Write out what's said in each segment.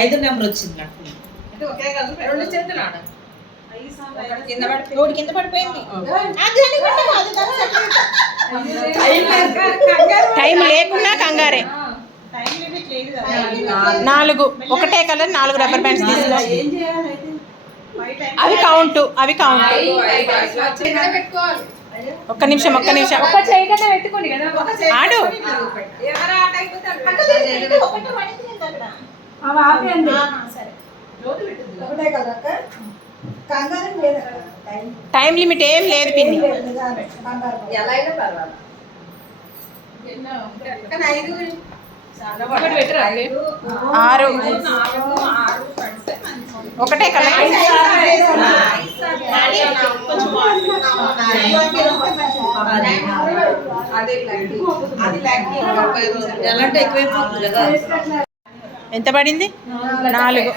ఐదు నెంబర్ వచ్చింది నాకు. రెండు చేతులు ఆడ కింద కింద పడిపోయింది. టైం లేకున్నా కంగారే. టైం లిమిట్ లేదు కదా. నాలుగు. ఒకటే కలర్ నాలుగు రబ్బర్ బ్యాండ్స్ తీసుకో అవి కౌంట్ అవి కౌంట్ ఒక్క నిమిషం ఒక్క నిమిషం. ఆడు. ఒకటి కింద కంగారం లేదు టైం టైం లిమిట్ ఏం లేదు పిన్ని. ఎలా అయినా పర్వాలేదు ఆరు. ఒకటే. అదే ఎక్కువైపోతుంది కదా ఎంత పడింది? నాలుగు.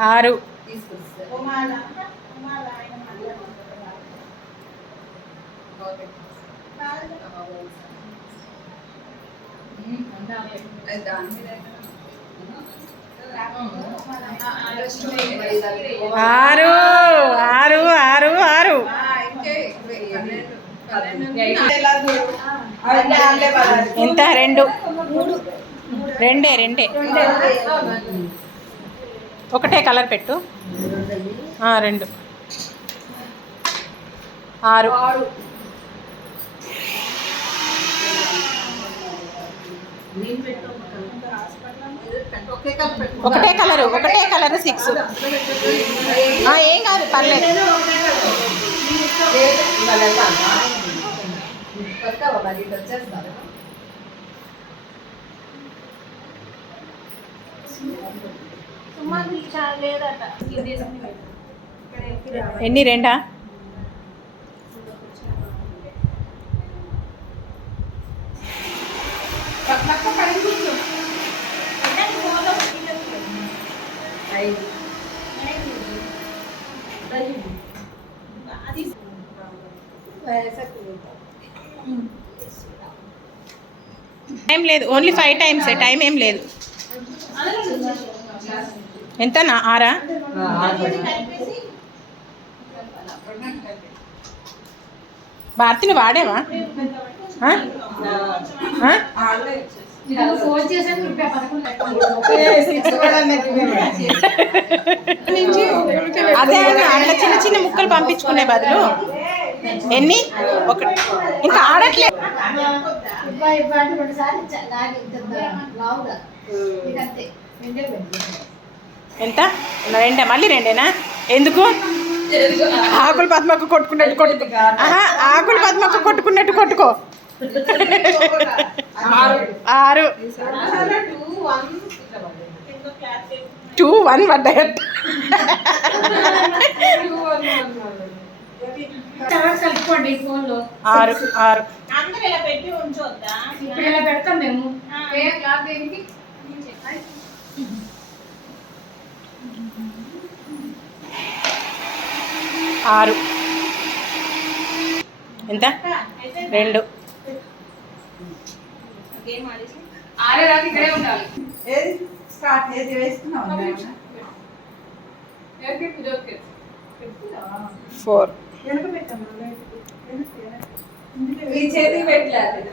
ఆరు. దాని మీద? ఆరు ఆరు ఆరు ఆరు. ఎంత రెండు. రెండే రెండే. ఒకటే కలర్ పెట్టు. రెండు. ఆరు. పెట్టు. ఒకటే కలర్ ఒకటే కలర్ సిక్స్ ఏం కాదు పర్లేదు. లేదు, ఇవాళ వెళ్తామా? టైం లేదు ఓన్లీ ఫైవ్ టైమ్స్ టైం ఏం లేదు. ఎంత నా ఆరా కలిపేసి భారతిని వాడేవా? అదే అన్న అట్లా చిన్న చిన్న ముక్కలు పంపించుకునే బదులు ఎన్ని? ఒక ఇంకా ఆడట్లే. ఎంత? రెండే. మళ్ళీ రెండేనా? ఎందుకు? ఆకులు పద్మకు కొట్టుకున్నట్టు కొట్టుకో. ఆహా, ఆకులు పద్మకు కొట్టుకున్నట్టు కొట్టుకో. ఆరు. టూ వన్ పడ్డాయట ఆరు ఆరు. ఇప్పుడు ఇలా పెడతాం మేము. ఎంత? రెండు. గేమ్ ఆడేసి ఆరే రాత్రి ఇక్కడే ఉండాలి. ఏది? స్టార్ట్ ఏది పుజోకి ఫోర్. ఈ చేతికి పెట్టలేదు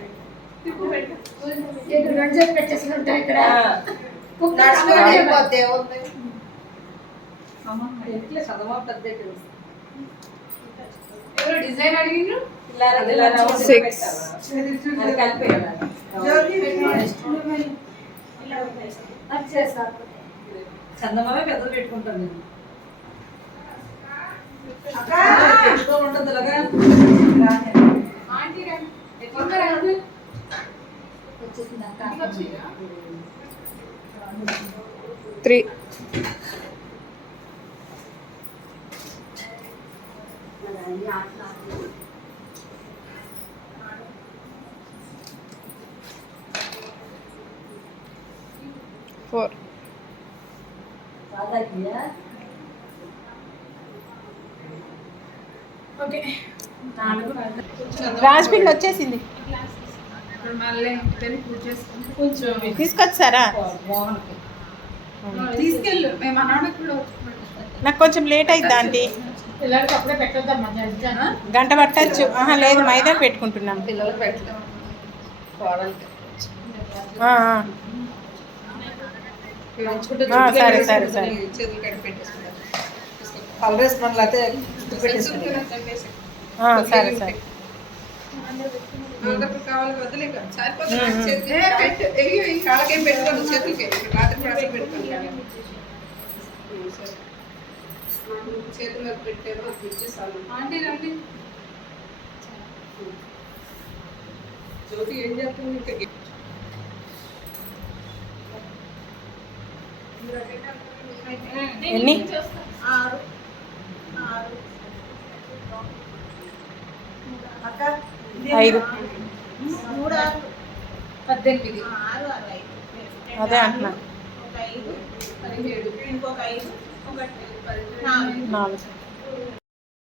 ఇక్కడ రెండు చేతి పెట్టేసి ఉంటాయి ఇక్కడ? ఎట్లా చదవా పెద్ద తెలుసు. ఎవరో డిజైన్ అడిగిండ్రు? వదిలేసి. చందమామే పెద్దలు పెట్టుకుంటాను నేను. అక్క! పెట్టుకో ఉంటుంది ఇలాగా ఆంటీ రండి ఎక్కడ రండి త్రీ ఫోర్ ఓకే. నాలుగు. రాజ్ పిండి వచ్చేసింది. తీసుకొచ్చారా? తీసుకెళ్ళు. నాకు కొంచెం లేట్ అయింది ఆంటీ పిల్లలకి అప్పుడే పెట్టొద్దాం మధ్యాహ్నం గంట పట్టచ్చు. ఆహా లేదు మైదా పెట్టుకుంటున్నాం. పిల్లలు పెట్టలేము సరే. సరే, సరే. చేతులు కట్టి పెట్టేసుకుంటారు కలర్ వేసుకుని లేకపోతే జుట్టు పెట్టేసుకుంటారు ఆ, సరే సరే. చేతులు పెట్టారు అది ఇచ్చేసాను ఆంటీ రండి. జ్యోతి ఏం చేస్తుంది? ఎన్ని? ఐదు. పద్దెనిమిది. అదే అంటున్నా. నాలుగు.